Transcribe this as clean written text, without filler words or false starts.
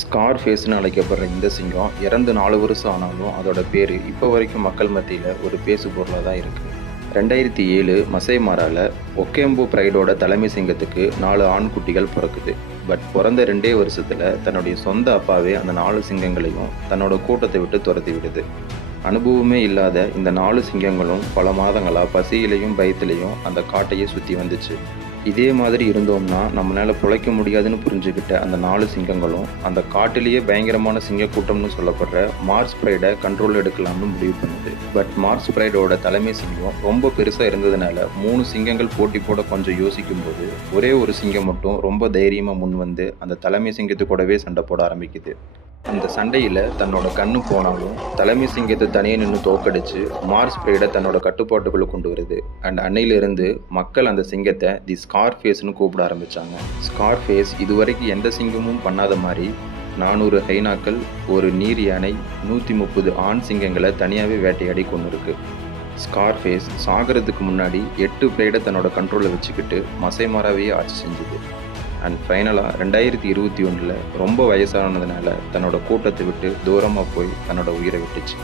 ஸ்கார்ஃபேஸ்னு அழைக்கப்படுற இந்த சிங்கம் இறந்து 4 வருஷம் ஆனாலும் அதோட பேர் இப்போ வரைக்கும் மக்கள் மத்தியில் ஒரு பேசு பொருளாக தான் இருக்குது. 2007 மசை மாரால ஒகேம்போ பிரைடோட தலைமை சிங்கத்துக்கு 4 ஆண் குட்டிகள் பிறக்குது. பட் பிறந்த 2 வருஷத்தில் தன்னுடைய சொந்த அப்பாவே அந்த 4 சிங்கங்களையும் தன்னோட கூட்டத்தை விட்டு துரத்தி விடுது. அனுபவமே இல்லாத இந்த 4 சிங்கங்களும் பல மாதங்களாக பசியிலையும் பயத்திலையும் அந்த காட்டையே சுற்றி வந்துச்சு. இதே மாதிரி இருந்தோம்னா நம்மளால் பிழைக்க முடியாதுன்னு புரிஞ்சுக்கிட்ட அந்த 4 சிங்கங்களும் அந்த காட்டிலேயே பயங்கரமான சிங்க கூட்டம்னு சொல்லப்படுற மார்ஸ் பிரைடை கண்ட்ரோல் எடுக்கலாம்னு முடிவு பண்ணுது. பட் மார்ஸ் பிரைடோட தலைமை சிங்கம் ரொம்ப பெருசாக இருந்ததுனால 3 சிங்கங்கள் போட்டி போட கொஞ்சம் யோசிக்கும் போது ஒரே ஒரு சிங்கம் மட்டும் ரொம்ப தைரியமாக முன் வந்து அந்த தலைமை சிங்கத்து கூடவே சண்டை போட ஆரம்பிக்குது. அந்த சண்டையில் தன்னோட கண்ணு போனாலும் தலைமை சிங்கத்தை தனியே நின்று தோக்கடிச்சு மார்ஸ் பிரைடை தன்னோட கட்டுப்பாட்டுக்குள்ளே கொண்டு வருது. அண்ட் அன்னையிலிருந்து மக்கள் அந்த சிங்கத்தை தி ஸ்கார்ஃபேஸ்னு கூப்பிட ஆரம்பித்தாங்க. ஸ்கார்ஃபேஸ் இதுவரைக்கும் எந்த சிங்கமும் பண்ணாத மாதிரி 400 ஹைனாக்கள், ஒரு நீர் யானை, 130 ஆண் சிங்கங்களை தனியாகவே வேட்டையாடி கொண்டு இருக்கு. ஸ்கார்ஃபேஸ் சாகிறதுக்கு முன்னாடி 8 பிரைடை தன்னோட கண்ட்ரோலில் வச்சுக்கிட்டு மசைமாராவே ஆட்சி செஞ்சுது. அண்ட் ஃபைனலாக 2021 ரொம்ப வயசானதுனால தன்னோட கூட்டத்தை விட்டு தூரமாக போய் தன்னோட உயிரை விட்டுச்சு.